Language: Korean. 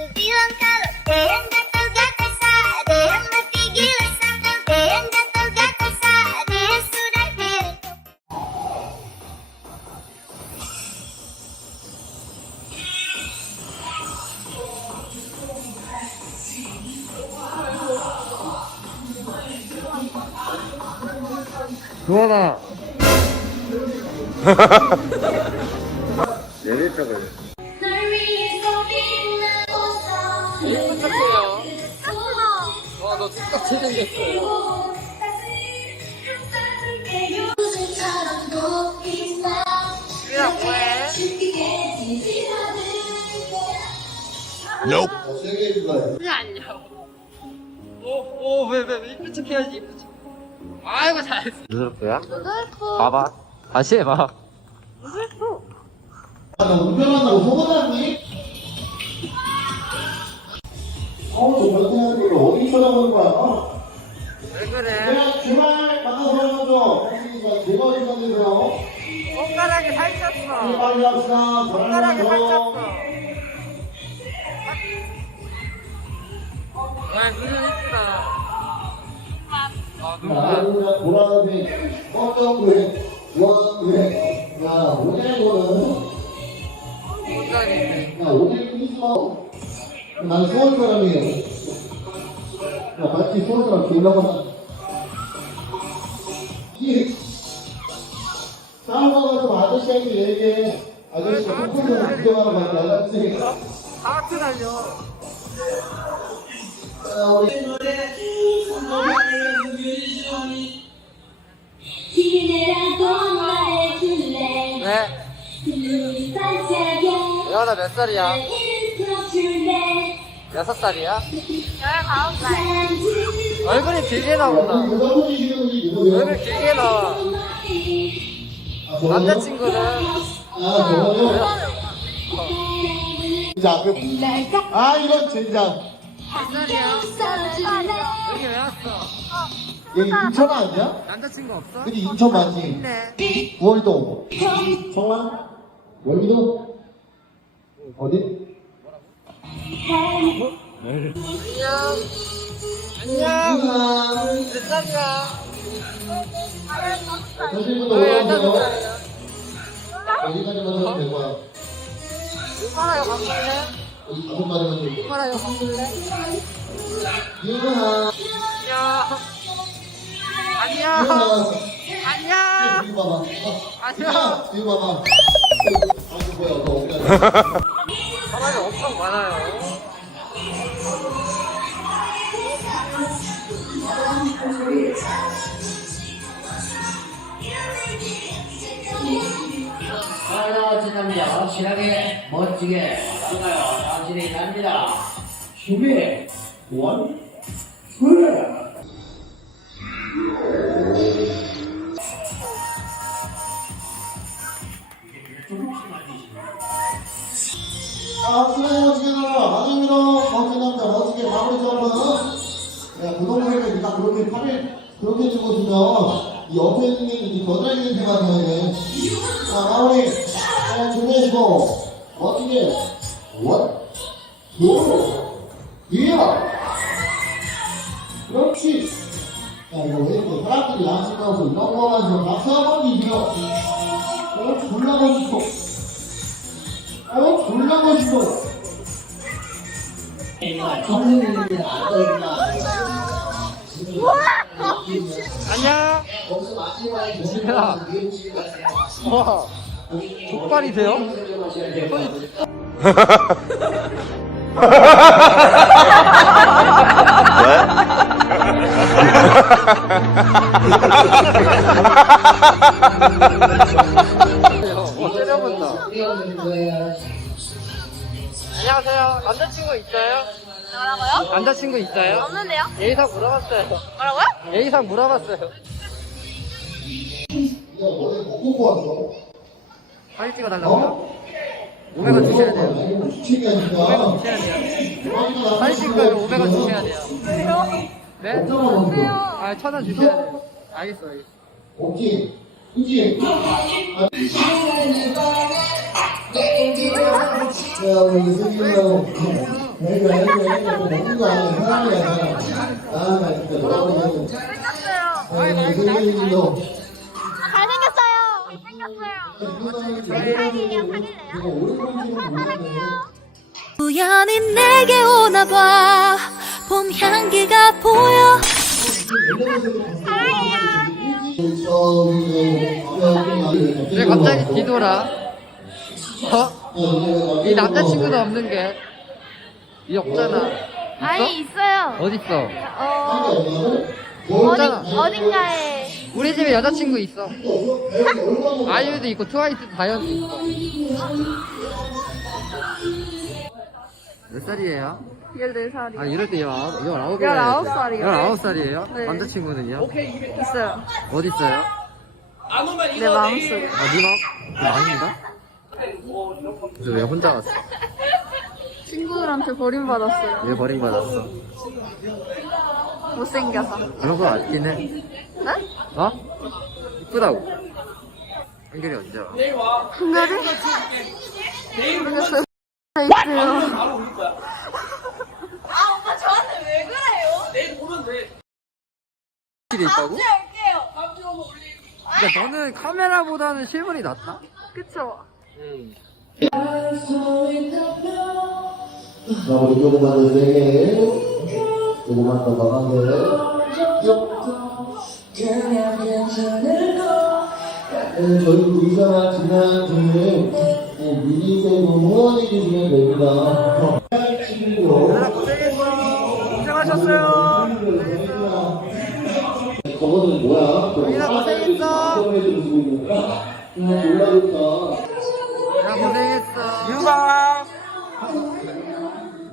Kalau dia yang gatal-gatal saat dia mati gila sampai dia yang gatal-gatal saat dia sudah diriku 도원아 내릴까 옷 와너 똑같이 생겼어 야 뭐해? 세게 해줄까요? 오오왜왜 이쁜 척 해야지 이쁜 척 아이고 잘했어 누구야? 봐봐 다시 해봐 아, 나 운전한다고 소문났니? 어, 저 변태한테 어디 쳐다보는 거야? 어? 왜 그래 내가 주말 만나서 하면서 제가 시간 되세요. 손가락이 빨리 살쪘어 빨리 합시다. 손가락이 살쪘어 줘. 아 눈은 이쁘다 아 눈만 나는 보라색, 검정색, 주황색. 야, 오늘 이거는, 손가락이 야, 오늘 있어. 난 수원 사람이에요. 야, 같이 수원 사람 길러봐. 이, 싸움하면서 아저씨한테 얘기해. 아저씨가 폭풍으로 구경하러 알았지? 다 같이 달려 야, 우리. 지내라고 말해줄래 왜? 눈이 반짝여 예원아 몇 살이야? 여섯 살이야? 열아홉 살 얼굴이 길게 나온다? 얼굴 길게 나와? 남자친구는 아? 이제 앞에. 아, 이건 젠장. 여기 왜 왔어? 여기 인천 아니야? 남자친구 없어? 그지 인천 맞지? 있네 구월동. 성남? 월기도? 어디? 안녕 안녕 안녕. 몇 살이야? 열다섯 올라오세요. 여기까지만 하면 될 거야. 이거 바꿀래? 여기 다섯 마리만 좀. 오빠랑 이거 바꿀래? 유나. 안녕 유나. 안녕 이거 봐봐. 안녕. 이거 봐봐. 아, 뭐야, 너 어디 갔어? 사람이 엄청 많아요. 하나같이 남자 확실하게 멋지게 가요. 당신이 갑니다. 준비 원 둘. 아, 멋지게 나와. 아줌이로 멋진 남자, 멋지게 마무리. 야, 그동안에 네가 그렇게 팔을 그렇게 죽어주면 이 옆에 있는 겨드랑이 냄새가 나네. 자, 마무리. 자, 준비해주고. 멋지게. 원, 둘, 이어. 그렇지. 야, 이거 왜 이렇게 사람들이 양식하고 이런 거만 좀 박수 한번 이겨. 멋있어. 어, 안녕 야. 와 족발이 돼요? 손이 와 때려본다 안녕하세요 남자친구 있어요? 뭐라고요? 남자친구 있어요? 없는데요? 예의상 물어봤어요 뭐라고요? 예의상 물어봤어요 먹고 왔어? 사진 찍어달라고요? 500원 주셔야 돼요 돼요. 주책이니까. 500원 주셔야 돼요 사진 찍을 거면 500원 주셔야 돼요 네? 아, 천 원 주셔야 돼요. 알겠어, 알겠어. 야, 우리 승진이형. 먹는 거 아니야. 사람이야, 사람. 아, 나 진짜. 우리 승진이형. 잘생겼어요. 잘생겼어요. 내가. 우연히 내게 오나봐 봄 향기가 보여 왜 갑자기 뒤돌아? 어? 이 남자친구도 없는 게. 이 없잖아. 아니 있어? 있어요. 어딨어? 어. 어디 어딘가에 우리 집에 여자친구 있어. 아이유도 있고 트와이스 다현도 있고. 몇 살이에요? 14살이요. 아 이럴 때 19, 19 살이요. 19살이에요? 네. 남자친구는요? 있어요. 어디 있어요? 내 마음속에. 아 니마? 아닌가? 저왜 혼자 왔어? 친구들한테 버림받았어요. 왜 버림받았어? 못생겨서. 그런 거 같긴 해. 네? 어? 이쁘다고. 한결이 언제 와? 한가리? 모르겠어요. 있어요. 실이 있다고? 그러니까 너는 카메라보다는 실물이 낫다? 그쵸? 응. 자, 우리 조금만 더 세게. 조금만 더 강하게. 네, 저희 의사와 진아한테 네, 미니세로 후원해 주시면 됩니다. 고생하셨어요. 저거는 뭐야? 민아 고생했어. 야 고생했어. 유바.